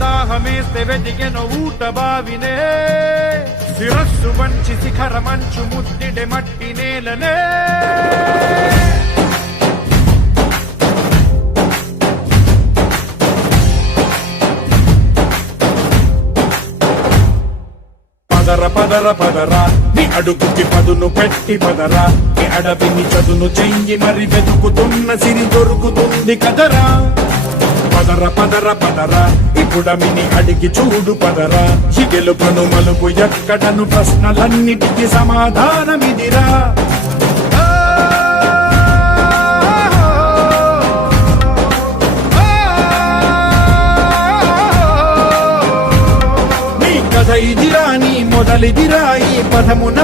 దాహమేస్తే వెతికెను ఊట బావినే శిరస్సు వంచి శిఖర మంచు ముద్దిడే మట్టి నేలనే పదర పదర పదరా నీ అడుగుకి పదును పెట్టి పదరా నీ అడవిని చదును చెయ్యి మరి వెతుకుతున్న సిరి దొరుకుతుంది కదరా పదర పదర పదరా ఇప్పుడమిని అడిగి చూడు పదరా ఈ గెలుపను మలుపు ఎక్కడను ప్రశ్నలన్నిటికీ సమాధానమిదిరా నీ కథ ఇదిరా నీ మొదలిదిరా ఈ పదమున